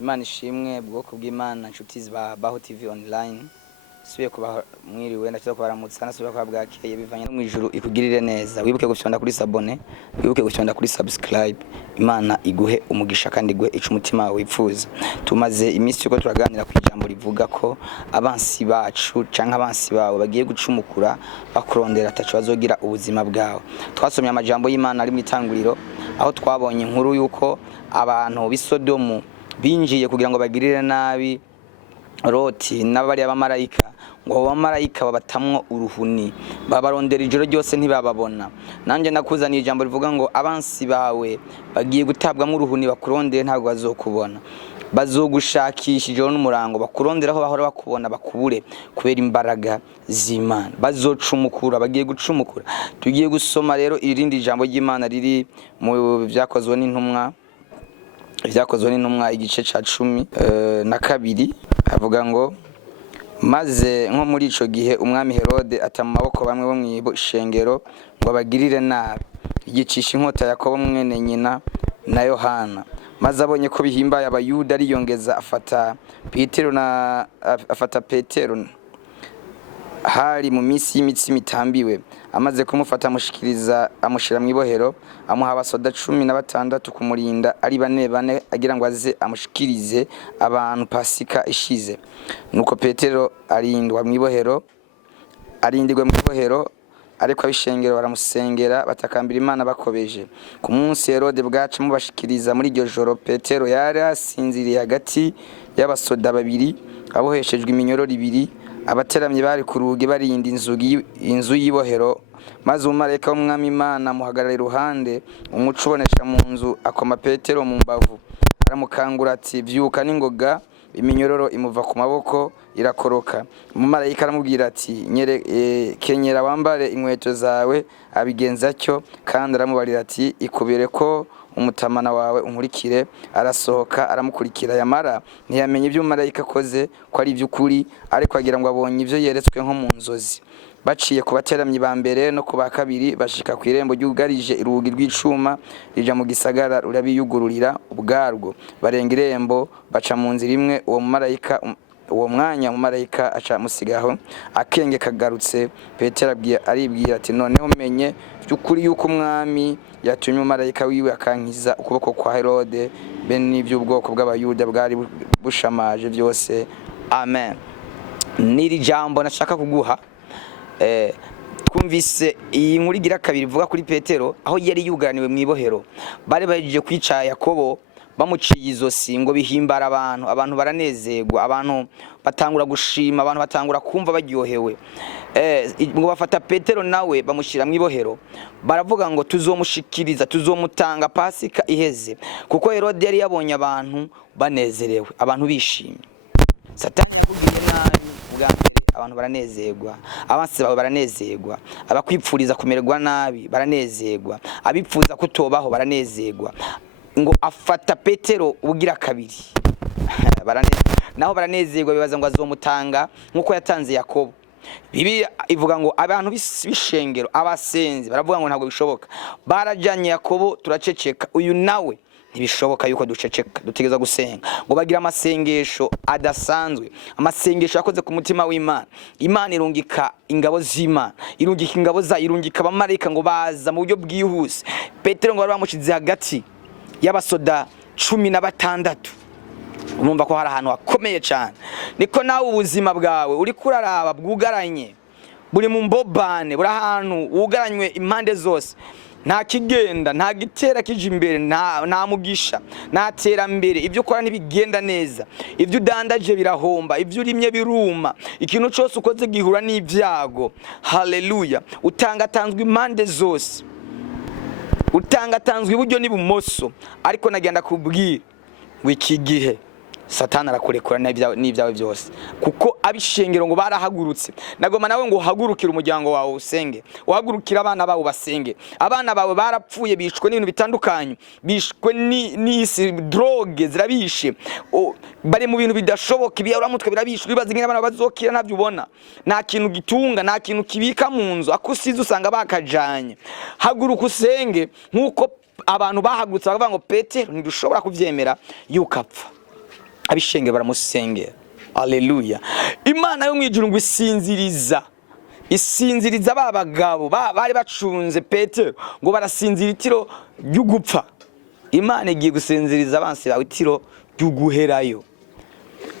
Imana ishimwe bwoko bw'Imana nshuti za Baho TV online subiye kuba mwiriwe ndacyo kubaramutsa nasubiye kwa bwakeye bivanye no mwijuru ikugirire neza wibuke gufyonda kuri sabone wibuke gufyonda kuri subscribe Imana iguhe umugisha kandi iguhe ico umutima wipfuza tumaze iminsi yuko turaganira ku ijambo rivuga ko abansi bacu canke abansi bawe bagiye gucumukura bakurondera ataco bazogira ubuzima bwawe twasomye amajambo y'Imana ari mu itanguriro aho twabonye inkuru yuko abantu b'isodomu binjiye kugira ngo bagirire nabi Loti n'abari abamarayika ngo abamarayika babatamwo uruhuni babarondera ijoro ryose ntibababona nanje nakuzaniye ijambo rivuga ngo abansi bawe bagiye gutabwamo uruhuni bakurondere ntabwo bazokubona bazogushakisha ijoro n'umurango bakuronderaho bahora bakubona bakubure kubera imbaraga z'Imana bazocumukura bagiye gucumukura tugiye gusoma rero irindi jambo ry'Imana riri mu vyakozwe n'intumwa igice ca 12 avuga ngo maze nko muri ico gihe umwami Herode atama maboko bamwe bo mwibo ishengero ngo bagirire nabi igicisha inkota Yakobo mwene nyina na Yohana maze abonye ko bihimbaye abayuda ariyongeza afata Petero hari mu minsi y'imitsi mitambiwe amaze kumufata amushira mu ibohero amuha abasoda 16 kumurinda ari bane agira ngo aze amushikirize abantu Pasika ishize nuko Petero arindirwa mu ibohero ariko abishengero baramusengera batakambira Imana bakobeje ku munsi Herode bwaca mubashikiriza muri iryo joro Petero yari asinziriye hagati y'abasoda babiri aboheshejwe iminyororo ibiri abateramye bari ku rugi barinda inzu y'ibohero maze umumarayika w'umwami Imana muhagarara iruhande umuco ubonesha mu nzu akoma Petero mu mbavu aramukangura ati vyuka n'ingoga iminyororo imuva ku maboko irakoroka umumarayika aramubwira ati kenyera wambare inkweto zawe abigenza cyo kandi aramubarira ati ikubire ko umutamana wawe unkurikire arasohoka aramukurikira yamara ntiyamenye ibyo umumarayika akoze ko ari iby'ukuri ariko agira ngo abonye ibyo yeretswe nko mu nzozi baciye ku bateramyi ba mbere no ku ba kabiri bashika ku irembo ryugarije irugi rw'icuma rija mu gisagara urabiyugururira ubwarwo barenga irembo baca mu nzira imwe uwo mwanya umumarayika aca musigaho akenge kagarutse Petero aribwira ati noneho menye by'ukuri yuko umwami yatumye umumarayika wiwe akankiza ukuboko kwa Herode bene n'ivy'ubwoko bw'abayuda bwari bushamaje byose amen niri jambo nashaka kuguha twumvise iyi nkuru igira kabiri ivuga kuri Petero aho yari yuganiwe mu ibohero bari baje kwica Yakobo bamuciye izosi ngo bihimbara abantu baranezerwa abantu batangura gushima abantu batangura kumva baryohewe ngo bafata Petero nawe bamushira mu ibohero baravuga ngo tuzomushikiriza tuzomutanga Pasika iheze kuko Herode yari yabonye abantu banezerewe abantu bishimye Satani kugiye nabi abantu baranezerwa abansi bawe baranezerwa abakwipfuriza kumererwa nabi baranezerwa abipfuza kutobaho baranezerwa ngo afata Petero ubugira kabiri naho baranezerwa bibaza ngo azomutanga nkuko yatanze Yakobo Bibiliya ivuga ngo abantu bishengero abasenzi baravuga ngo ntabwo bishoboka barajanye Yakobo turaceceka uyu nawe ntibishoboka yuko duceceka dutegeza gusenga ngo bagira amasengesho adasanzwe amasengesho yakoze ku mutima w'Imana Imana irungika ingabo z'Imana irungika ingabo za irungika abamarayika ngo baza mu buryo bwihuse Petero ngo bamushize hagati y'abasoda 16 umumva ko hari ahantu hakomeye cyane niko nawe ubuzima bwawe uri kuraraba bwugaranye buri mu mbobane buri ahantu wugaranywe impande zose nta kigenda nta gitera kije imbere nta mugisha nta terambere ibyo ukora ntibigenda neza ibyo udandaje birahomba ibyo urimye biruma ikintu cyose ukoze gihura n'ibyago haleluya utangatanzwe impande zose utangatanzwe iburyo n'ibumoso ariko nagenda kubwira wiki gihe Satani arakurekura n'ibyawe byose kuko abishengero ngo barahagurutse nagoma nawe ngo uhagurukire umuryango wawe usenge uhagurukira abana bawe basenge abana bawe barapfuye bishwe n'ibintu bitandukanye bishwe n'isi drogue zirabishe bari mu bintu bidashoboka ibiyaramutwe birabishwe bibaza ingene abana bazokira ntavyo ubona nta kintu gitunga nta kintu kibika mu nzu akusize usanga bakajanye haguruka usenge nkuko abantu bahagurutse bakavuga ngo Petero ntidushobora kuvyemera yuko apfa abishenge baramusengera. Haleluya. Imana yo mwijuru ngo isinziriza ba bagabo bari bacunze Petero ngo barasinzira itiro ry'ugupfa. Imana igiye gusinziriza abansi bawe itiro ry'uguherayo.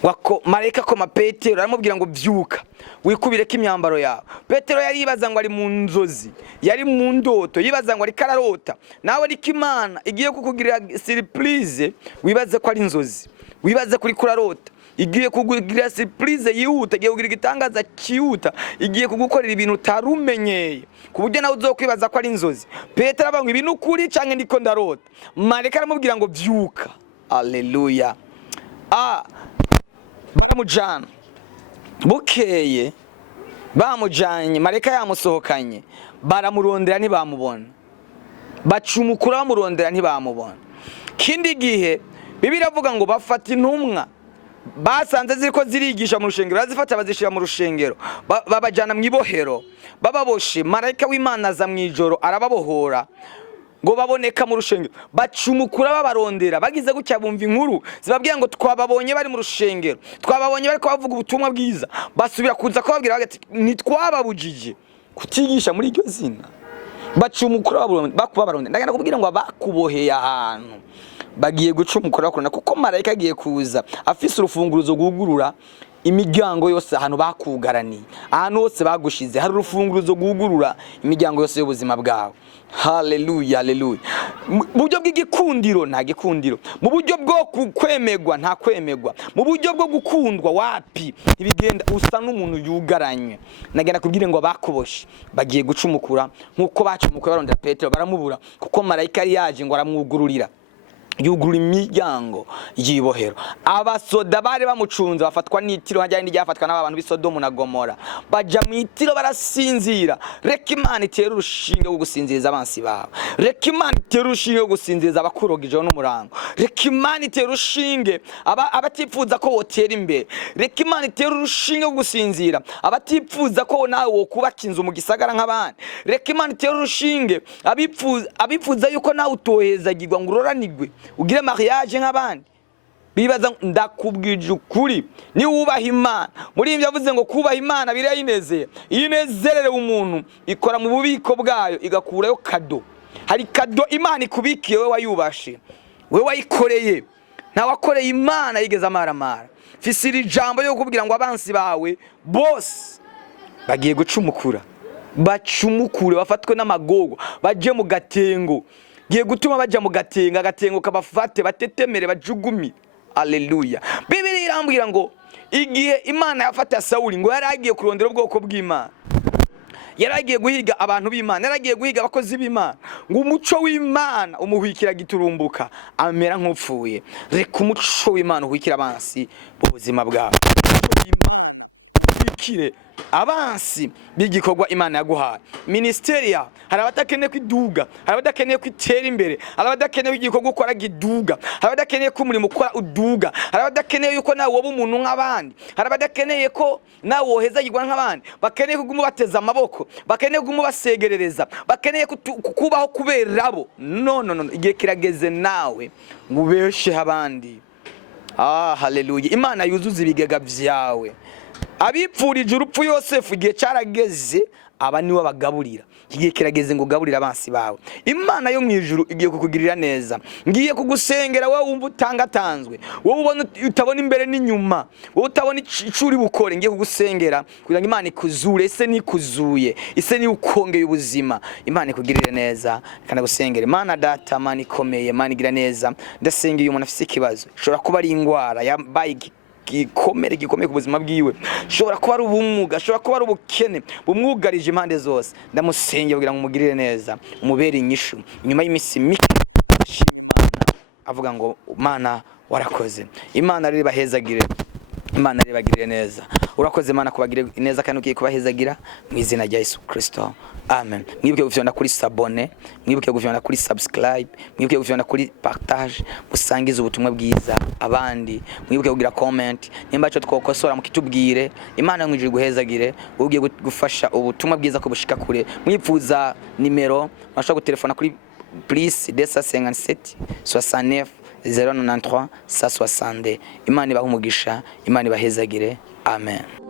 Wako marayika koma Petero aramubwira ngo byuka wikubireko imyambaro yawe. Petero yari yibaza ngo ari mu nzozi, yari mu ndoto, yibaza ngo ari kararota. Nawe ariko Imana igiye kukugirira surprise, wibaze ko ari inzozi, wibaze kuri kurarota. Igiye kugirira surprise yihuta, igiye kugira igitangaza cyihuta, igiye kugukorera ibintu utarumenyeye ku buryo nawe uzokwibaza ko ari inzozi. Petero abanga ibintu ukuri canke ndiko ndarota. Marayika aramubwira ngo byuka. Haleluya. Bamujana bukeye, bamujanye, marayika yamusohokanye, baramurondera ntibamubona, bacumukura bamurondera ntibamubona. Kindi gihe Bibiliya avuga ngo bafata intumwa basanze ziriko zirigisha mu rushengero, bazifata bazishira mu rushengero, babajana mu ibohero, bababoshe. Marayika w'Imana aza mu ijoro arababohora ngo baboneka mu rushengero, bacumukura babarondera. Bagize gutya bumva inkuru zibabwira ngo twababonye bari mu rushengero, twababonye bari kubavuga ubutumwa bwiza. Basubira kuza kubabwira bagati ntitwababujije kutigisha muri iryo zina. Bacumukura babarondera. Ndagenda kubwira ngo bakuboheye ahantu bagiye gucumukura kurana, kuko marayika agiye kuza afise urufunguruzo rwugurura imiryango yose ahantu bakugaraniye, ahantu hose bagushize hari urufunguruzo rwugurura imiryango yose y'ubuzima bwawe. Haleluya, haleluya. Mu buryo bw'igikundiro nta gikundiro, mu buryo bwo kwemegwa nta kwemegwa, mu buryo bwo gukundwa wapi ibigenda, usa n'umuntu yugaranye. Nagenda kubwire ngo bakuboshe bagiye gucumukura nkuko bacumukuye barondera Petero baramubura, kuko marayika yari yaje ngo aramwugururira, yugurura imiryango yibohero. Abasoda bari bamucunze bafatwa n'itiro, hajya n'indi ryafatwa n'abantu b'Isodomu na Gomora, baja mu itiro barasinzira. Reka Imana itera urushinge wo gusinziriza abansi bawe, reka Imana itera urushinge wo gusinziriza abakuroga ijoro n'umurango, reka Imana itera urushinge abatifuza ko wotera imbere, reka Imana itera urushinge wo gusinzira abatifuza ko nawe wokubaka inzu mu gisagara nk'abandi, reka Imana itera urushinge abifuza yuko nawe utohezagirwa ngo uroranigwe ugire mariage nk'abandi. Bibaza ndakubwije ukuri, ni wubaha Imana. Muri ivyo yavuze ngo kubaha Imana birayinezera, inezerere umuntu ikora mu bubiko bwayo igakurayo kado. Hari kado Imana ikubikiye, we wayubashe, we wayikoreye. Nta wakoreye Imana yigeze amaramara. Fisira ijambo yo kubwira ngo abansi bawe bose bagiye gucumukura, bacumukure bafatwe n'amagogo, baje mu gatengo. Giye gutuma baja mu gatenga, agatengo kabafate batetemere bajugumi. Haleluya. Bibiliya irambwira ngo igihe Imana yafata Sawuli ngo yaragiye kurondera ubwoko bw'Imana, yaragiye guhiga abantu b'Imana, yaragiye guhiga abakozi b'Imana, ngo umuco w'Imana umuhwikira giturumbuka amera nk'upfuye. Reka umuco w'Imana uhwikira abansi b'ubuzima bwawe, uhwikire abansi b'igikorwa Imana yaguhaye. Ministeria hari abadakeneye kwiduga, hari abadakeneye kwitera imbere, hari abadakeneye igikorwa ukora giduga, hari abadakeneye ko umurimo ukora uduga, hari abadakeneye yuko nawe woba umuntu nk'abandi, hari abadakeneye ko nawe wohezagirwa nk'abandi, bakeneye kuguma bateza amaboko, bakeneye kuguma basegerereza, bakeneye kubaho kubera abo. No, igihe kirageze nawe ngo ubeshe abandi. Haleluya. Imana yuzuza ibigega vyawe. Abipfurije urupfu Yosefu igihe carageze, aba niwe bagaburira. Igihe kirageze ngo ugaburire abansi bawe. Imana yo mwijuru igiye kukugirira neza. Ngiye kugusengera wowe wumva utangatanzwe, wowe ubona utabona imbere n'inyuma, wowe utabona icuri bukore. Ngiye kugusengera kugira ngo Imana ikuzure, ise nikuzuye, ise ni ukongeye ubuzima. Imana ikugirire neza kandi gusengera. Imana data, Imana ikomeye, Imana igira neza. Ndasengeye umuntu afite ikibazo, shobora kuba ari ingwara yabaye gikomere ku buzima bwiwe, shobora kuba ari ubumuga, shobora kuba ari ubukene bumwugarije impande zose. Ndamusengeye kugira ngo umugirire neza, umubere inyishu nyuma y'imisi mike, avuga ngo Mana warakoze. Imana rero bahezagire, Imana rero bagirire neza. Urakoze Mana kubagire neza kandi ugiye kubahezagira mu izina rya Yesu Kristo. Amen. Mwibuke gufyonda kuri sabone, mwibuke gufyonda kuri subscribe, mwibuke gufyonda kuri partage, musangize ubutumwa bwiza abandi, mwibuke kugira comment, nimba cyo twokosora mukitubwire. Imana mwije guhezagire, ugiye gufasha ubutumwa bwiza ko bushika kure. Mwipfuza nimero, mashaka gutelefona kuri plus 257 69 093 160. Imana ibahe umugisha, Imana ibahezagire. Amen.